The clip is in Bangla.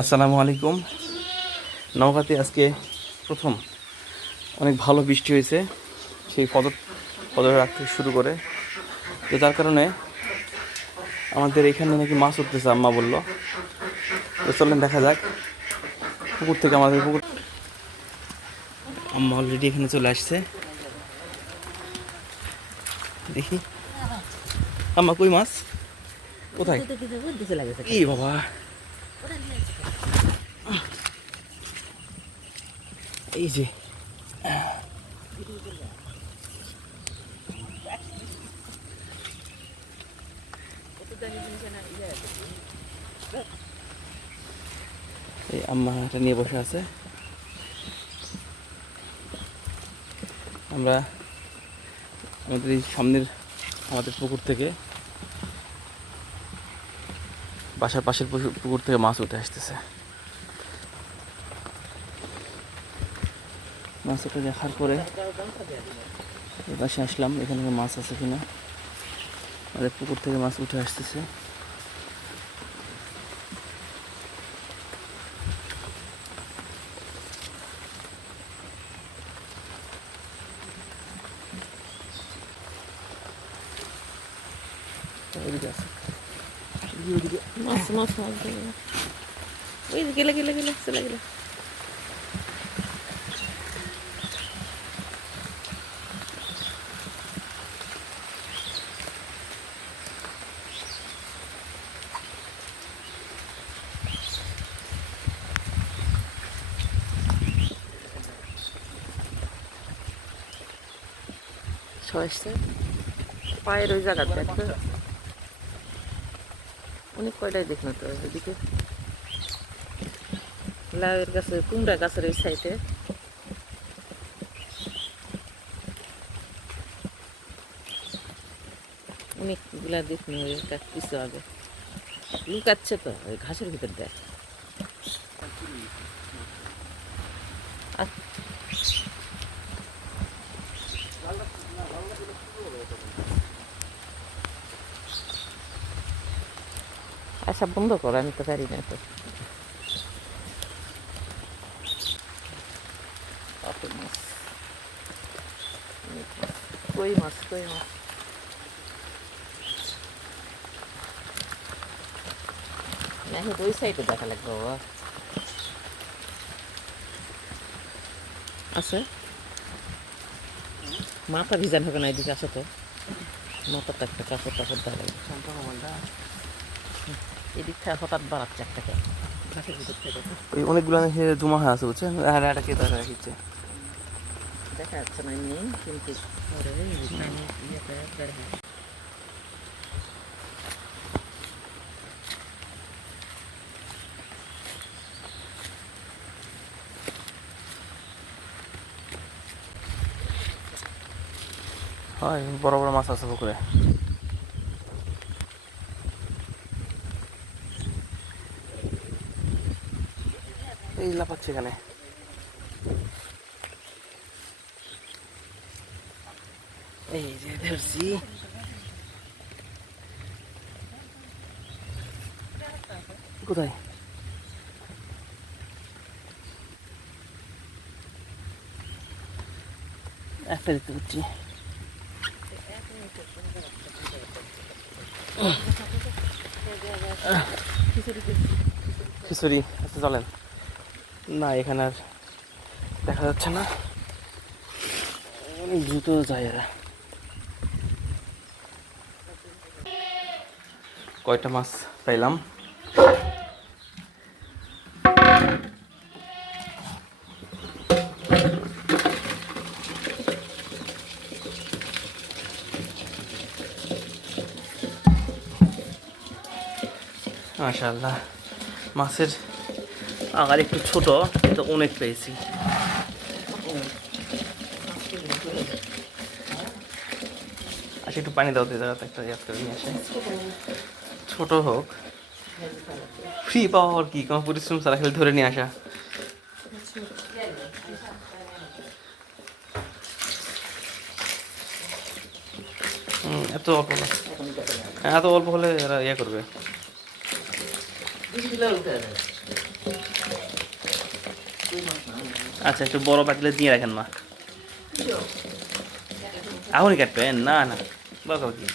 আসসালামু আলাইকুম। নওগাঁতে আজকে প্রথম অনেক ভালো বৃষ্টি হয়েছে, সেই ফজর রাত থেকে শুরু করে। তো যার কারণে আমাদের এখানে নাকি মাছ উঠতেছে, আম্মা বললো। তো চলেন দেখা যাক পুকুর থেকে, আমাদের পুকুর। আম্মা অলরেডি এখানে চলে আসছে, দেখি। আম্মা কই মাছ কোথায়? কি বাবা, এই যে এই আম্মা এটা নিয়ে বসে আছে। আমরা আমাদের এই সামনের আমাদের পুকুর থেকে, বাসার পাশের পুকুর থেকে মাছ উঠে আসতেছে। মাছ উঠে দেখার পরে পাশে আসলাম, এখানে মাছ আছে কিনা। আমাদের পুকুর থেকে মাছ উঠে আসতেছে। মাছ মাছ মাছ ওই গেলে গেলে গেলে চলে গেলে। ছয়শো পায়ের ওই জায়গা দেখতো অনেক কয়টাই দেখলো তো এদিকে লাউয়ের গাছে কুমড়া গাছের ওই সাইডে অনেকগুলা দেখুন ওই কিছু আগে লুকাচ্ছে তো ওই ঘাসের ভিতর দেয়। আচ্ছা বন্ধ কর, আমি তো পারি না তো। মাছ কই মাছ কই মাছ না, ওই সাইডে দেখা লাগবে। বাবা আছে মাথা ভিজান হবে না, এদিকে আসো তো। মাথাটা একটা কাপড় টাপড় দেখা লাগবে। এদিকটা হঠাৎ বাড়াচ্ছে একটাকে ঘাসের ভিতর থেকে। ওই অনেকগুলো জমা হয়ে আছে, বুঝছেন? এটাকে দেখা রাখিচ্ছে, দেখা যাচ্ছে না এমনি, কিন্তু ইয়েতে বের হয়। হয় বড় বড় মাছ আছে পুকুরে। এই লাফাচ্ছে এখানে। এই যে ধরছি। কোথায়? একটা দেখতে পাচ্ছি। খিচুড়ি আচ্ছা চলেন। না এখানে আর দেখা যাচ্ছে না, অনেক দ্রুত যায় এরা। কয়টা মাছ পাইলাম? মাশাআল্লাহ, মাছের আকার একটু ছোট কিন্তু অনেক পেয়েছি। আচ্ছা একটু পানি দাও, জায়গাতে একটা ইয়াদ করে নিয়ে আসে। ছোট হোক, ফ্রি পাওয়ার কি, কোনো পরিশ্রম ছাড়া খেলে ধরে নিয়ে আসা। এত অল্প না, এত অল্প হলে এরা ইয়ে করবে। আচ্ছা একটু বড় পাতিলে দিয়ে রাখেন মা। এখনই কাটবেন? না না দরকার কি।